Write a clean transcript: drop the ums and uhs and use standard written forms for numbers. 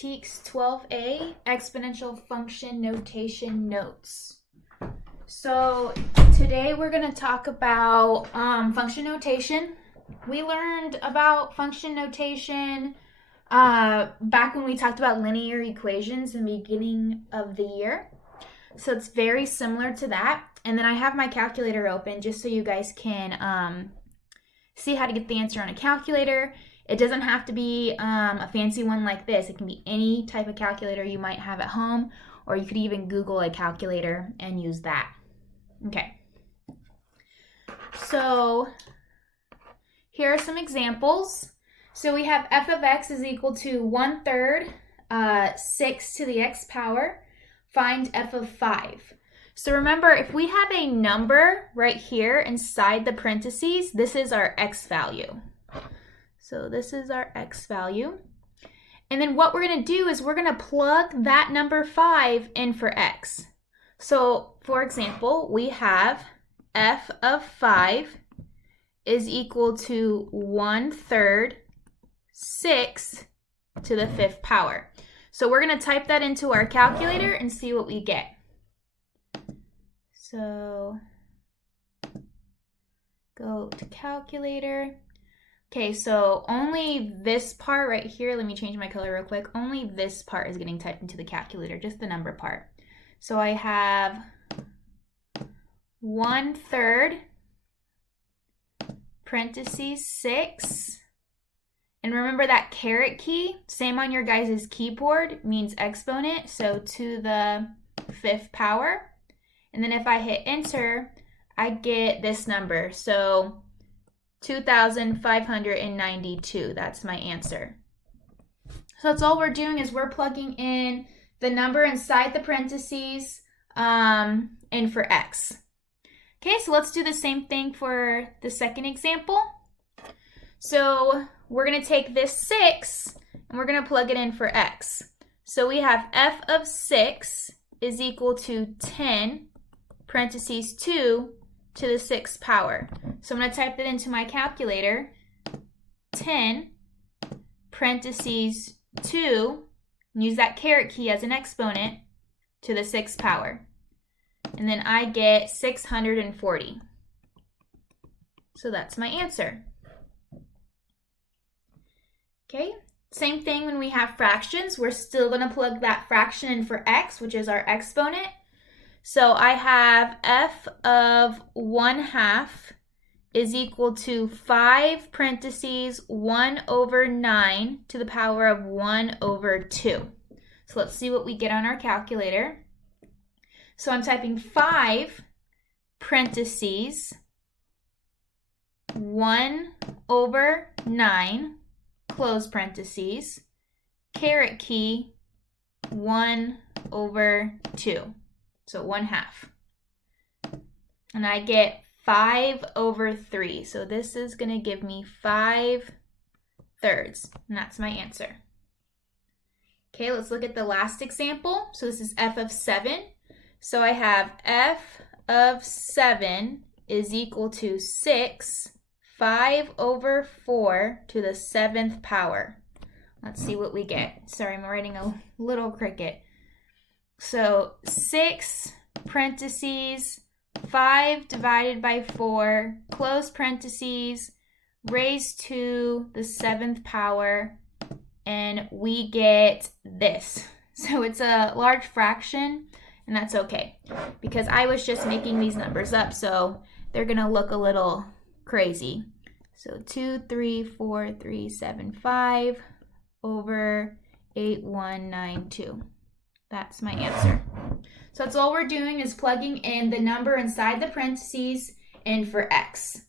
TEKS 12A, Exponential Function Notation Notes. So today we're going to talk about function notation. We learned about function notation back when we talked about linear equations in the beginning of the year. So it's very similar to that. And then I have my calculator open just so you guys can see how to get the answer on a calculator. It doesn't have to be a fancy one like this. It can be any type of calculator you might have at home, or you could even Google a calculator and use that. Okay. So here are some examples. So we have f of x is equal to 1/3 6 to the x power. Find f of 5. So remember, if we have a number right here inside the parentheses, this is our x value. So this is our x value. And then what we're going to do is we're going to plug that number 5 in for x. So for example, we have f of 5 is equal to 1/3 6 to the 5th power. So we're going to type that into our calculator and see what we get. So go to calculator. Okay, so only this part right here, let me change my color real quick. Only this part is getting typed into the calculator, just the number part. So I have 1/3 parentheses 6. And remember that caret key, same on your guys' keyboard, means exponent, so to the 5th power. And then if I hit enter, I get this number. So 2,592, that's my answer. So that's all we're doing is we're plugging in the number inside the parentheses in for x. Okay, so let's do the same thing for the second example. So we're going to take this 6 and we're going to plug it in for x. So we have f of 6 is equal to 10 parentheses 2 to the 6th power. So I'm going to type that into my calculator. 10 parentheses 2, and use that caret key as an exponent, to the 6th power. And then I get 640. So that's my answer. Okay, same thing when we have fractions. We're still going to plug that fraction in for x, which is our exponent. So I have f of 1/2 is equal to 5 parentheses 1/9 to the power of 1/2. So let's see what we get on our calculator. So I'm typing 5 parentheses 1/9 close parentheses, caret key 1/2. So 1/2. And I get 5/3. So this is going to give me 5/3. And that's my answer. Okay, let's look at the last example. So this is f of 7. So I have f of 7 is equal to 6 5/4 to the 7th power. Let's see what we get. Sorry, I'm writing a little cricket. So 6 parentheses 5 divided by 4 close parentheses raised to the 7th power, and we get this. So it's a large fraction, and that's okay because I was just making these numbers up, so they're gonna look a little crazy. So 234,375 over 8192. That's my answer. So that's all we're doing is plugging in the number inside the parentheses in for x.